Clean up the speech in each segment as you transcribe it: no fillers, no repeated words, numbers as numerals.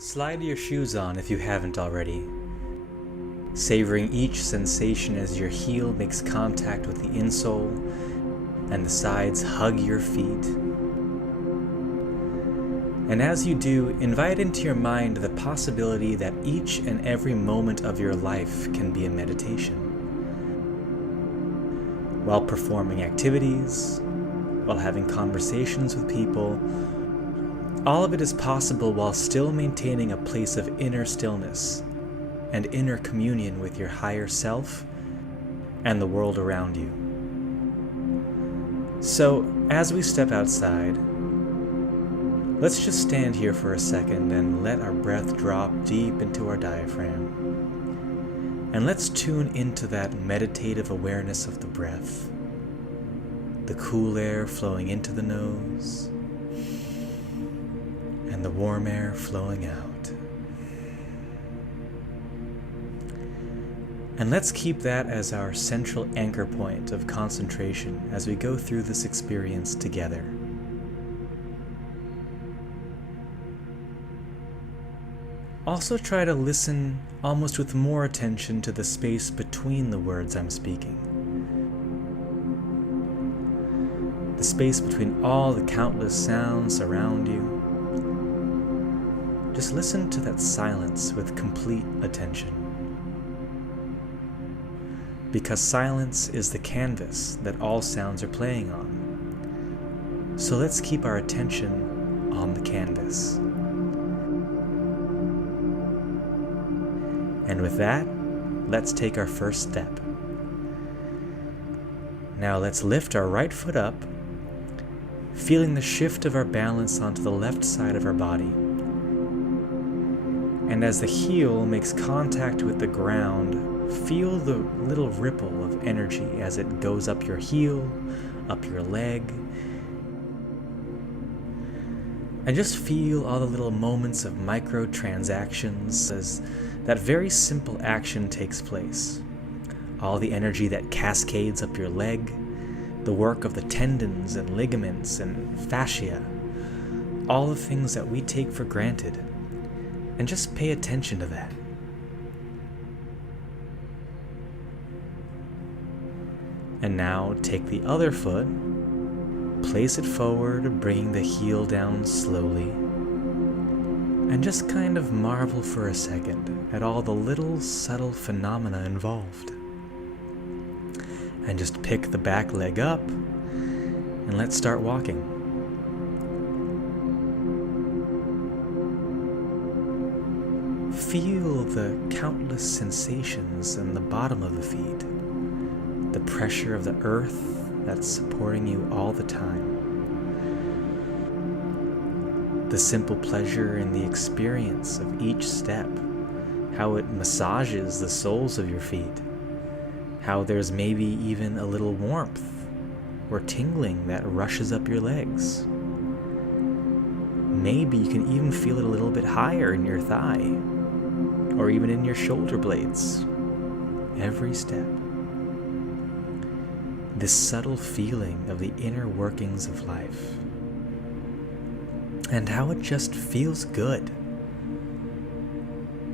Slide your shoes on if you haven't already, savoring each sensation as your heel makes contact with the insole and the sides hug your feet. And as you do, invite into your mind the possibility that each and every moment of your life can be a meditation. While performing activities, while having conversations with people, all of it is possible while still maintaining a place of inner stillness and inner communion with your higher self and the world around you. So, as we step outside, let's just stand here for a second and let our breath drop deep into our diaphragm. And let's tune into that meditative awareness of the breath. The cool air flowing into the nose, and the warm air flowing out. And let's keep that as our central anchor point of concentration as we go through this experience together. Also try to listen almost with more attention to the space between the words I'm speaking. The space between all the countless sounds around you. Just listen to that silence with complete attention. Because silence is the canvas that all sounds are playing on. So let's keep our attention on the canvas. And with that, let's take our first step. Now let's lift our right foot up, feeling the shift of our balance onto the left side of our body. And as the heel makes contact with the ground, feel the little ripple of energy as it goes up your heel, up your leg. And just feel all the little moments of microtransactions as that very simple action takes place. All the energy that cascades up your leg, the work of the tendons and ligaments and fascia, all the things that we take for granted. And just pay attention to that. And now take the other foot, place it forward, bringing the heel down slowly, and just kind of marvel for a second at all the little subtle phenomena involved. And just pick the back leg up, and let's start walking. Feel the countless sensations in the bottom of the feet, the pressure of the earth that's supporting you all the time, the simple pleasure in the experience of each step, how it massages the soles of your feet, how there's maybe even a little warmth or tingling that rushes up your legs. Maybe you can even feel it a little bit higher in your thigh, or even in your shoulder blades, every step. This subtle feeling of the inner workings of life, and how it just feels good.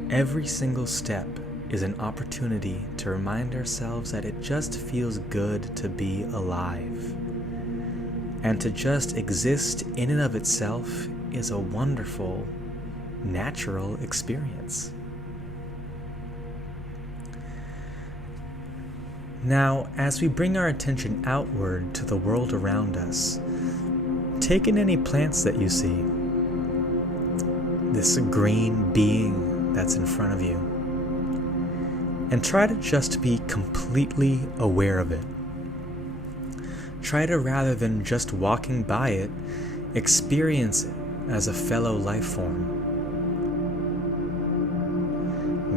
Every single step is an opportunity to remind ourselves that it just feels good to be alive. And to just exist in and of itself is a wonderful, natural experience. Now, as we bring our attention outward to the world around us, take in any plants that you see. This green being that's in front of you. And try to just be completely aware of it. Try to, rather than just walking by it, experience it as a fellow life form.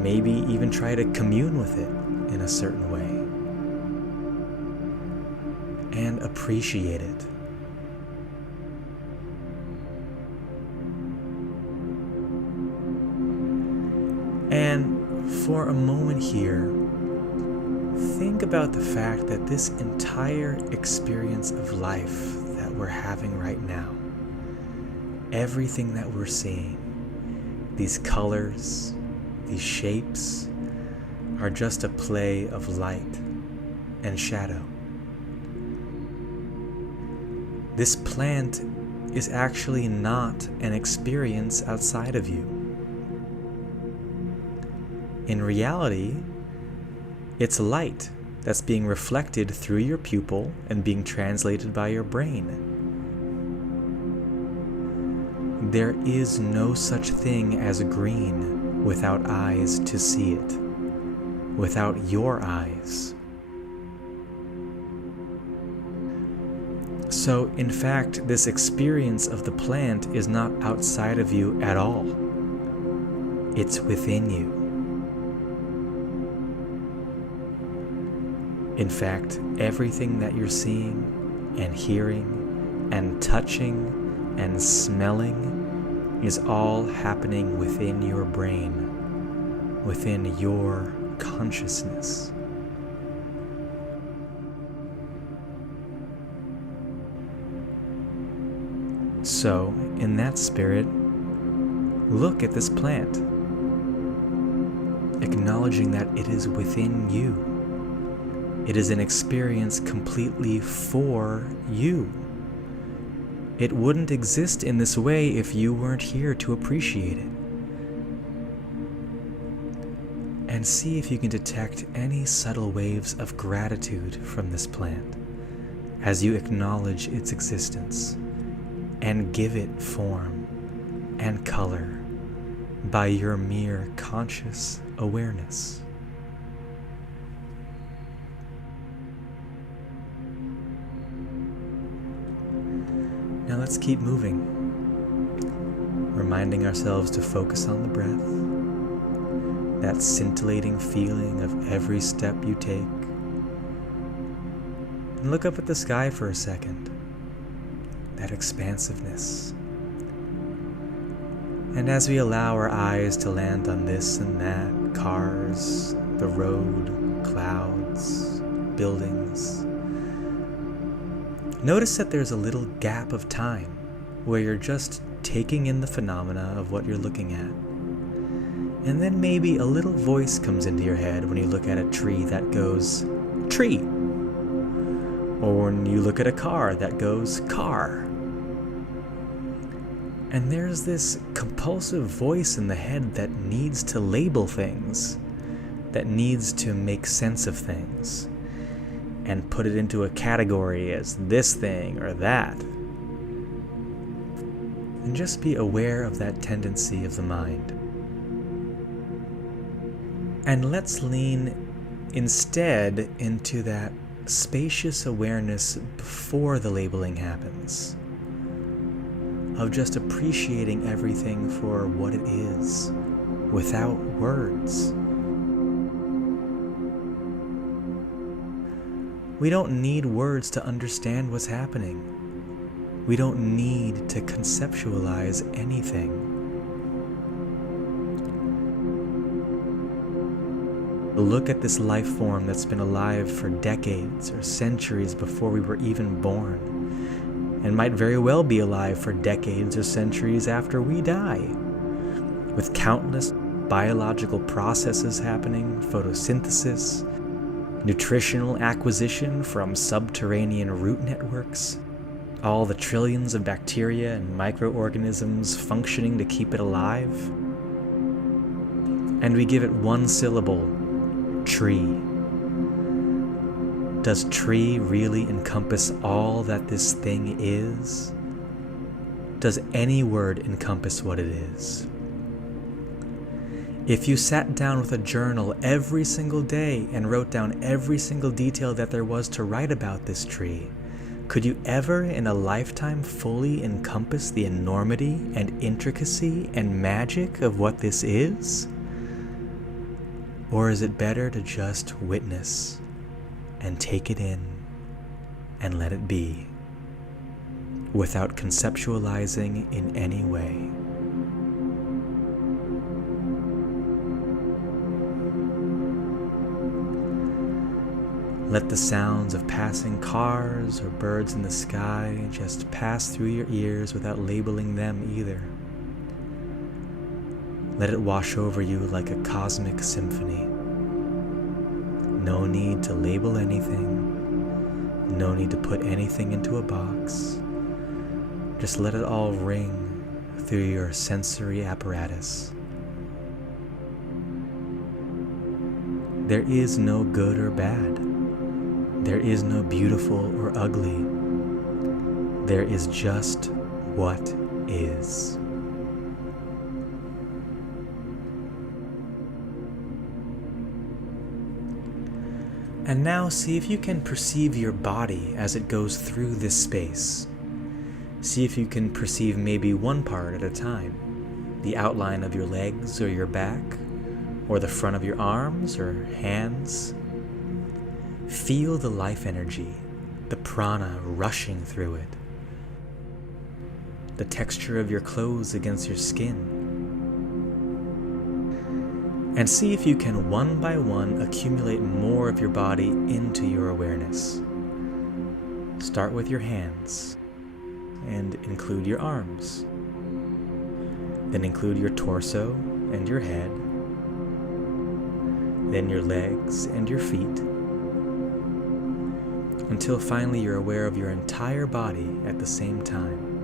Maybe even try to commune with it in a certain way. And appreciate it. And for a moment here, think about the fact that this entire experience of life that we're having right now, everything that we're seeing, these colors, these shapes are just a play of light and shadow. This plant is actually not an experience outside of you. In reality, it's light that's being reflected through your pupil and being translated by your brain. There is no such thing as green without eyes to see it, without your eyes. So, in fact, this experience of the plant is not outside of you at all. It's within you. In fact, everything that you're seeing and hearing and touching and smelling is all happening within your brain, within your consciousness. So, in that spirit, look at this plant, acknowledging that it is within you. It is an experience completely for you. It wouldn't exist in this way if you weren't here to appreciate it. And see if you can detect any subtle waves of gratitude from this plant as you acknowledge its existence and give it form and color by your mere conscious awareness. Now let's keep moving, reminding ourselves to focus on the breath, that scintillating feeling of every step you take. And look up at the sky for a second, that expansiveness. And as we allow our eyes to land on this and that, cars, the road, clouds, buildings, notice that there's a little gap of time where you're just taking in the phenomena of what you're looking at. And then maybe a little voice comes into your head when you look at a tree that goes, tree. Or when you look at a car that goes, car. And there's this compulsive voice in the head that needs to label things, that needs to make sense of things, and put it into a category as this thing or that. And just be aware of that tendency of the mind. And let's lean instead into that spacious awareness before the labeling happens, of just appreciating everything for what it is, without words. We don't need words to understand what's happening. We don't need to conceptualize anything. Look at this life form that's been alive for decades or centuries before we were even born, and might very well be alive for decades or centuries after we die, with countless biological processes happening, photosynthesis, nutritional acquisition from subterranean root networks, all the trillions of bacteria and microorganisms functioning to keep it alive. And we give it one syllable, tree. Does tree really encompass all that this thing is? Does any word encompass what it is? If you sat down with a journal every single day and wrote down every single detail that there was to write about this tree, could you ever in a lifetime fully encompass the enormity and intricacy and magic of what this is? Or is it better to just witness and take it in and let it be, without conceptualizing in any way? Let the sounds of passing cars or birds in the sky just pass through your ears without labeling them either. Let it wash over you like a cosmic symphony. No need to label anything. No need to put anything into a box. Just let it all ring through your sensory apparatus. There is no good or bad. There is no beautiful or ugly. There is just what is. And now see if you can perceive your body as it goes through this space. See if you can perceive maybe one part at a time. The outline of your legs or your back, or the front of your arms or hands. Feel the life energy, the prana rushing through it. The texture of your clothes against your skin. And see if you can one by one accumulate more of your body into your awareness. Start with your hands and include your arms. Then include your torso and your head. Then your legs and your feet, until finally you're aware of your entire body at the same time.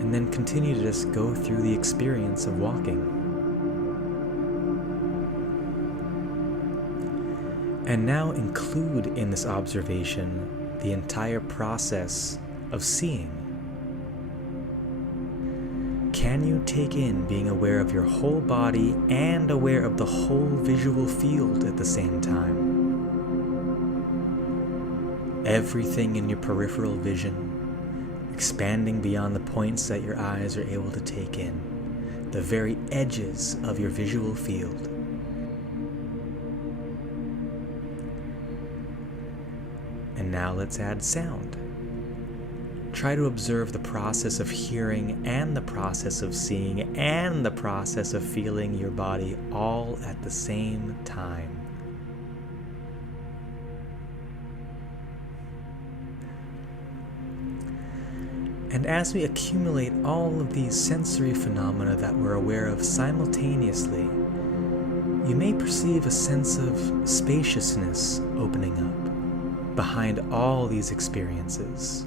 And then continue to just go through the experience of walking. And now include in this observation the entire process of seeing. Can you take in being aware of your whole body and aware of the whole visual field at the same time? Everything in your peripheral vision, expanding beyond the points that your eyes are able to take in, the very edges of your visual field. And now let's add sound. Try to observe the process of hearing and the process of seeing and the process of feeling your body all at the same time. And as we accumulate all of these sensory phenomena that we're aware of simultaneously, you may perceive a sense of spaciousness opening up behind all these experiences.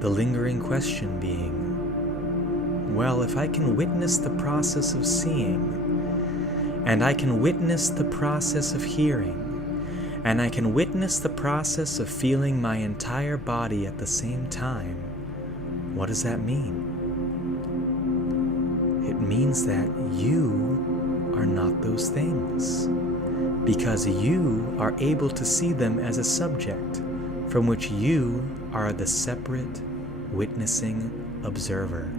The lingering question being, well, if I can witness the process of seeing, and I can witness the process of hearing, and I can witness the process of feeling my entire body at the same time, what does that mean? It means that you are not those things, because you are able to see them as a subject from which you are the separate, witnessing observer.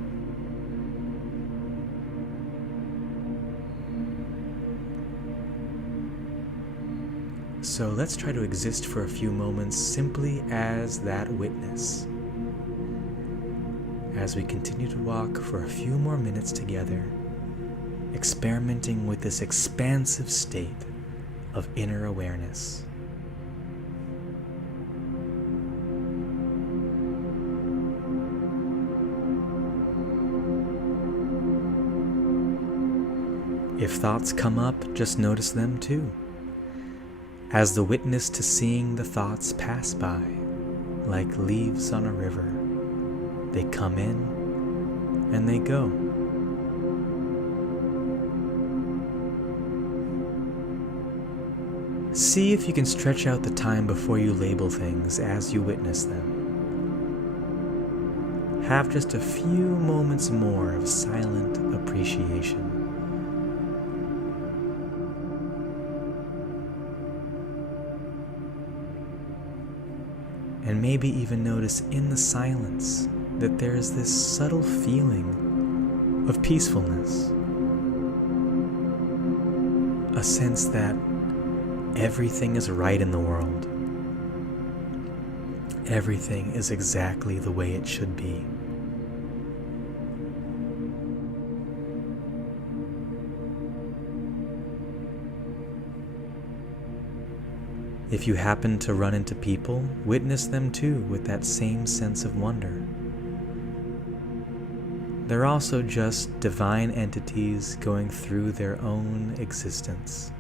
So let's try to exist for a few moments simply as that witness, as we continue to walk for a few more minutes together, experimenting with this expansive state of inner awareness. If thoughts come up, just notice them too, as the witness to seeing the thoughts pass by, like leaves on a river. They come in and they go. See if you can stretch out the time before you label things as you witness them. Have just a few moments more of silent appreciation. And maybe even notice in the silence that there is this subtle feeling of peacefulness. A sense that everything is right in the world. Everything is exactly the way it should be. If you happen to run into people, witness them too with that same sense of wonder. They're also just divine entities going through their own existence.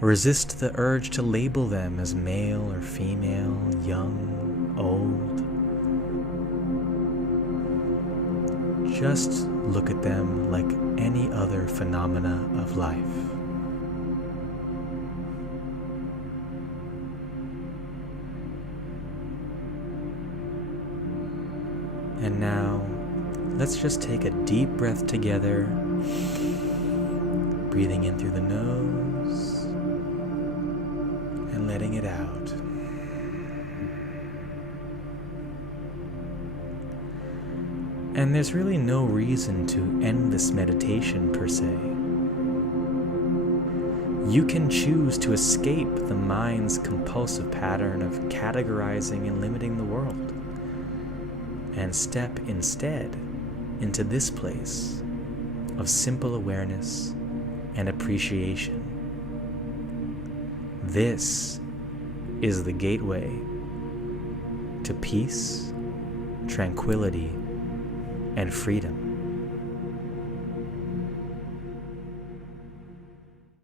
Resist the urge to label them as male or female, young, old. Just look at them like any other phenomena of life. And now, let's just take a deep breath together, breathing in through the nose and letting it out. And there's really no reason to end this meditation per se. You can choose to escape the mind's compulsive pattern of categorizing and limiting the world, and step instead into this place of simple awareness and appreciation. This is the gateway to peace, tranquility, and freedom.